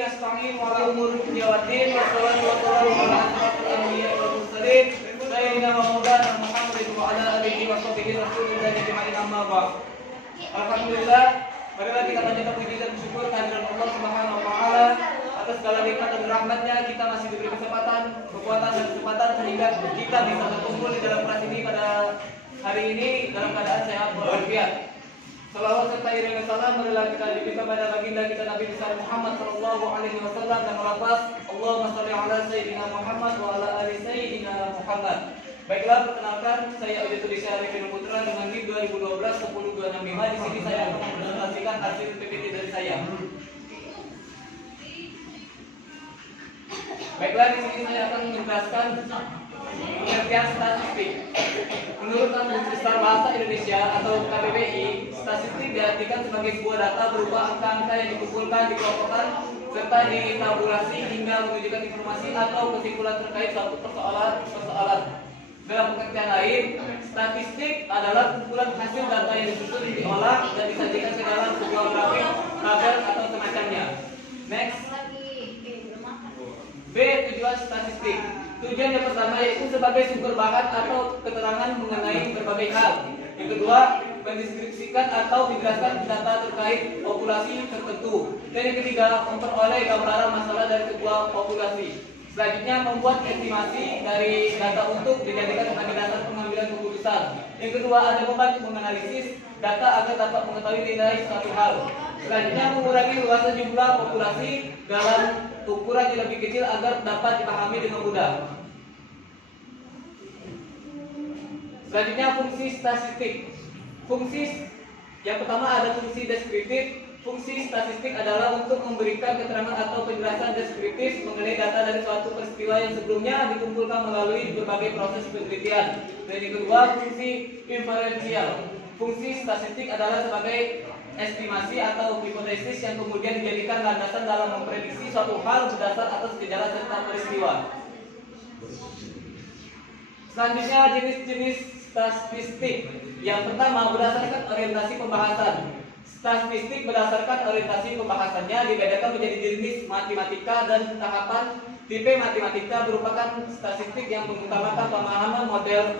nasta'in wa ala umuri dunya waddin wa sallallahu wa sallam ala asyrafil anbiya'i wal mursalin sayyidina wa maulana Muhammadin wa ala alihi wa sahbihi rasulillah ajma'in amma ba'd. Alhamdulillah, marilah kita panjatkan puji dan syukur kehadiran Allah Subhanahu wa taala atas segala nikmat dan rahmatnya. Kita masih diberi kesempatan, kekuatan dan kesempatan sehingga kita bisa berkumpul di dalam kelas ini pada hari ini dalam keadaan sehat walafiat. Salawat serta iringan salam marilah kita limpahkan pada baginda kita Nabi besar Muhammad sallallahu alaihi wasallam dan melafaz Allahumma shalli ala sayyidina Muhammad wa ala ali sayyidina Muhammad. Baiklah, perkenalkan saya Ujung Tulisya Arifin Putra dengan NIM 2012-10265. Di sini saya akan mempresentasikan hasil PPT dari saya. Baiklah, di sini saya akan menjelaskan pengertian statistik. Menurut Kamus Besar Bahasa Indonesia atau KBBI, statistik diartikan sebagai sebuah data berupa angka-angka yang dikumpulkan, dikelompokkan, serta ditabulasi hingga menunjukkan informasi atau kesimpulan terkait suatu persoalan. Dalam pengertian lain, statistik adalah kumpulan hasil data yang disusun, diolah, dan disajikan ke dalam sebuah grafik, tabel, atau semacamnya. Next. B. Tujuan statistik. Tujuan yang pertama yaitu sebagai sumber bahan atau keterangan mengenai berbagai hal. Yang kedua, mendeskripsikan atau menjelaskan data terkait populasi tertentu. Dan yang ketiga, memperoleh gambaran masalah dari sebuah populasi. Selanjutnya, membuat estimasi dari data untuk dijadikan sebagai dasar pengambilan keputusan. Yang kedua, ada membantu menganalisis data agar dapat mengetahui nilai suatu hal. Selanjutnya, mengurangi luasan jumlah populasi dalam ukuran yang lebih kecil agar dapat dipahami dengan mudah. Selanjutnya, fungsi statistik. Fungsi yang pertama ada fungsi deskriptif. Fungsi statistik adalah untuk memberikan keterangan atau penjelasan deskriptif mengenai data dari suatu peristiwa yang sebelumnya dikumpulkan melalui berbagai proses penelitian. Dan yang kedua, fungsi inferensial. Fungsi statistik adalah sebagai estimasi atau hipotesis yang kemudian dijadikan landasan dalam memprediksi suatu hal berdasar atas gejala serta peristiwa. Selanjutnya, jenis-jenis statistik. Yang pertama, berdasarkan orientasi pembahasan. Statistik berdasarkan orientasi pembahasannya dibedakan menjadi jenis matematika dan tahapan. Tipe matematika merupakan statistik yang mengutamakan pemahaman model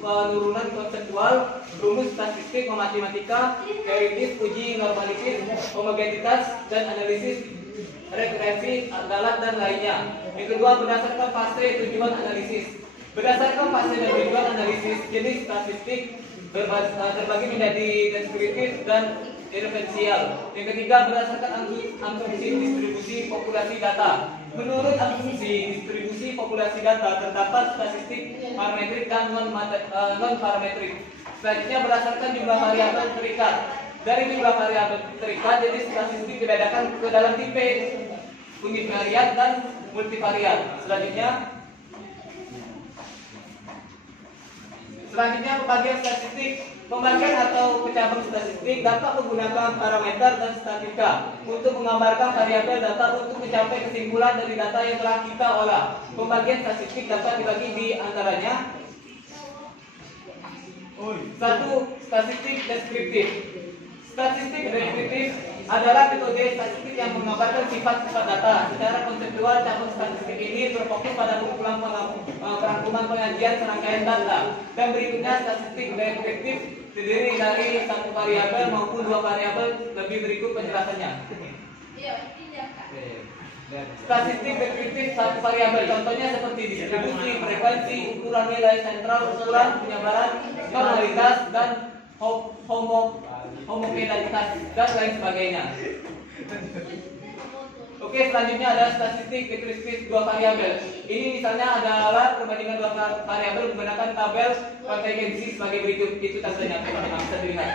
penurunan konseptual, rumus statistik matematika, teoritis, uji normalisis, homogenitas, dan analisis referensi, alat, dan lainnya. Yang kedua, berdasarkan fase tujuan analisis. Berdasarkan fase dan tujuan analisis, jenis statistik terbagi menjadi deskriptif dan inferensial. Yang ketiga, berdasarkan asumsi distribusi populasi data. Menurut asumsi distribusi populasi data terdapat statistik parametrik dan non parametrik. Selanjutnya, berdasarkan jumlah variabel terikat. Dari jumlah variabel terikat, jadi statistik dibedakan ke dalam tipe univariat dan multivariat. Selanjutnya, pembagian statistik. Pembagian atau pencabang statistik dapat menggunakan parameter dan statistika untuk menggambarkan variabel data untuk mencapai kesimpulan dari data yang telah kita olah. Pembagian statistik dapat dibagi di antaranya: 1. Statistik deskriptif. Statistik deskriptif adalah metode statistik yang menggambarkan sifat-sifat data. Secara konseptual, cabang statistik ini berfokus pada pengumpulan perangkuman pengajian serangkaian data. Dan berikutnya, statistik deskriptif terdiri dari satu variabel maupun dua variabel. Lebih berikut penjelasannya. Statistik deskriptif satu variabel, contohnya seperti distribusi, frekuensi, ukuran nilai sentral, ukuran penyebaran, tonalitas, dan homogeneitas, dan lain sebagainya. Oke, selanjutnya ada statistik deskriptif dua variabel. Ini misalnya adalah perbandingan dua variabel menggunakan tabel konvergensi sebagai berikut. Itu contohnya, teman-teman bisa dilihat.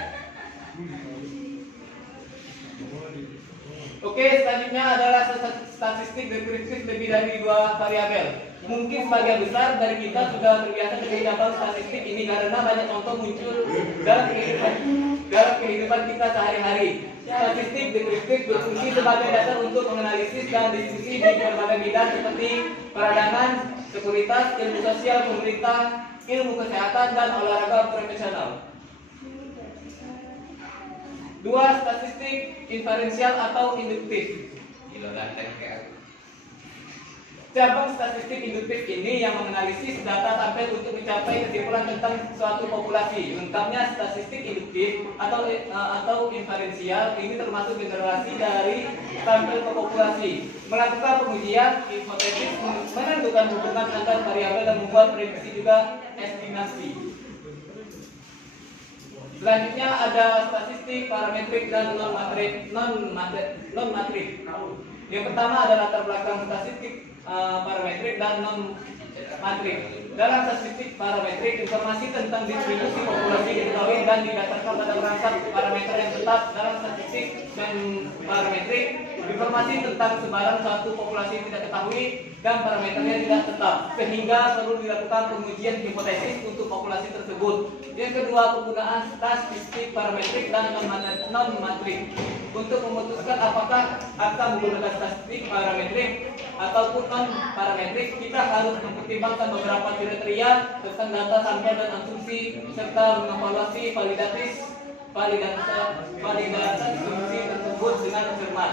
Oke, selanjutnya adalah statistik deskriptif lebih dari dua variabel. Mungkin sebagian besar dari kita sudah terbiasa dengan cabang statistik ini karena banyak contoh muncul dalam kehidupan kita sehari-hari. Statistik deskriptif berfungsi sebagai dasar untuk menganalisis dan diskusi di berbagai bidang seperti peradangan, sekuritas, ilmu sosial, pemerintah, ilmu kesehatan, dan olahraga profesional. 2. Statistik inferensial atau induktif. Cabang statistik induktif ini yang menganalisis data sampel untuk mencapai kesimpulan tentang suatu populasi. Lengkapnya statistik induktif atau inferensial ini termasuk generasi dari sampel ke populasi, melakukan pengujian, hipotesis, menentukan hubungan antar variabel dan membuat prediksi juga estimasi. Selanjutnya ada statistik parametrik dan non matrik. Yang pertama ada latar belakang statistik parametrik dan non matrik. Dalam statistik parametrik, informasi tentang distribusi populasi diketahui dan didasarkan pada perangkat parameter yang tetap. Dalam statistik dan parametrik, informasi tentang sebaran suatu populasi tidak diketahui dan parameternya tidak tetap, sehingga perlu dilakukan pengujian hipotesis untuk populasi tersebut. Yang kedua, penggunaan statistik parametrik dan non matrik. Untuk memutuskan apakah akan menggunakan statistik parametrik ataupun non parametrik, kita harus mempertimbangkan beberapa kriteria tentang data sampel dan asumsi serta mengevaluasi validasi asumsi tersebut dengan cermat.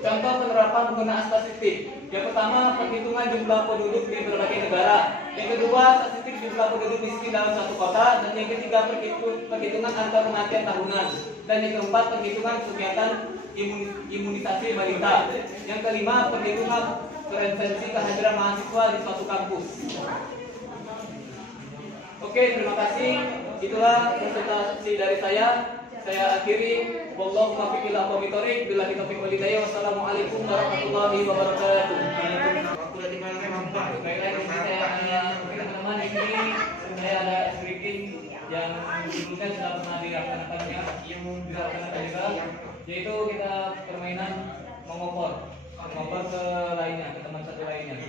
Contoh penerapan penggunaan statistik. Yang pertama, perhitungan jumlah penduduk di berbagai negara. Yang kedua, statistik jumlah penduduk miskin dalam satu kota. Dan yang ketiga, perhitungan angka kematian tahunan. Dan yang keempat, perhitungan kegiatan imunisasi balita. Yang kelima, perhitungan presensi kehadiran mahasiswa di suatu kampus. Oke, terima kasih. Itulah presentasi dari saya. Saya akhiri. Wallahu muwaffiq ila aqwamit thoriq. Billahi taufiq wal hidayah. Wassalamualaikum warahmatullahi wabarakatuh. Baiklah, teman-teman, di sini saya ada sedikit yang sebelumnya sudah pernah dilaksanakannya, yaitu kita permainan mengopor ke lainnya, ke teman satu lainnya.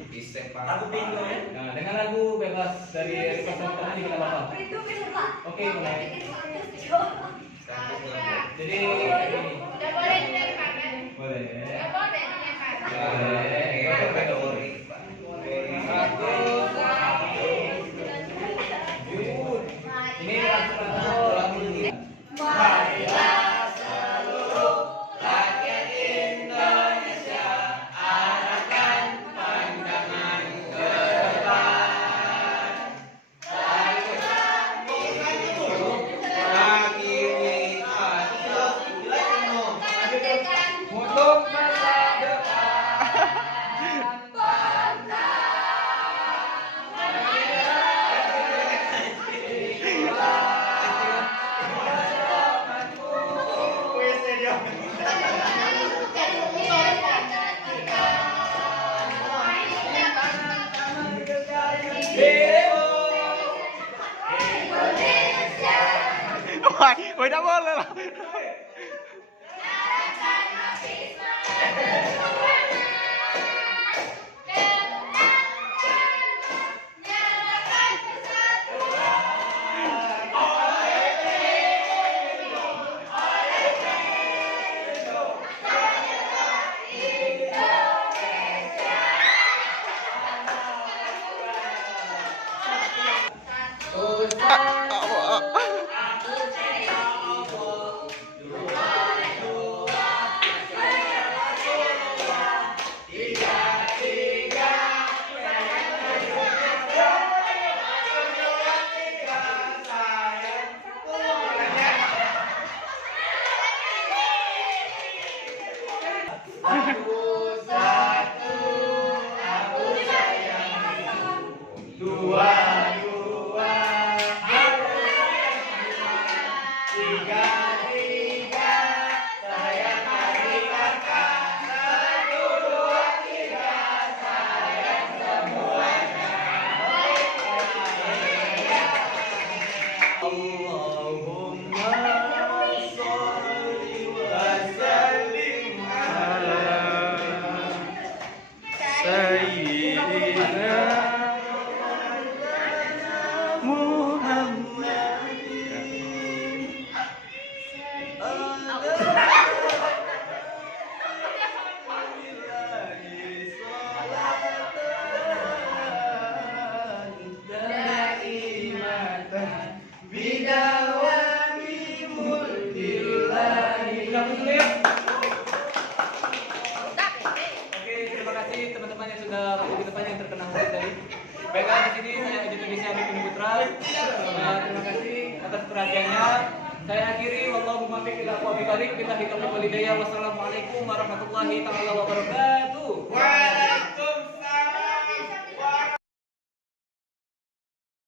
Lagu bingo ya. Nah, dengan lagu bebas dari requestan teman kita bapak. Oke, mulai. Jadi ini. Boleh didengarkan? Boleh. Ini lagu marilah seluruh rakyat Indonesia arahkan pandangan ke depan. Untuk masa depan. Woi, tidak boleh lah. Bidawami mulkillahi teman-teman yang sudah di depan yang terkena COVID tadi. Baiklah, di sini saya Haji Indonesia Bikin Putra. Terima kasih atas perhatiannya. Saya akhiri, wallahu muwaffiq ila aqwamit thoriq. Billahi taufiq wal hidayah. Wassalamualaikum warahmatullahi taala wabarakatuh.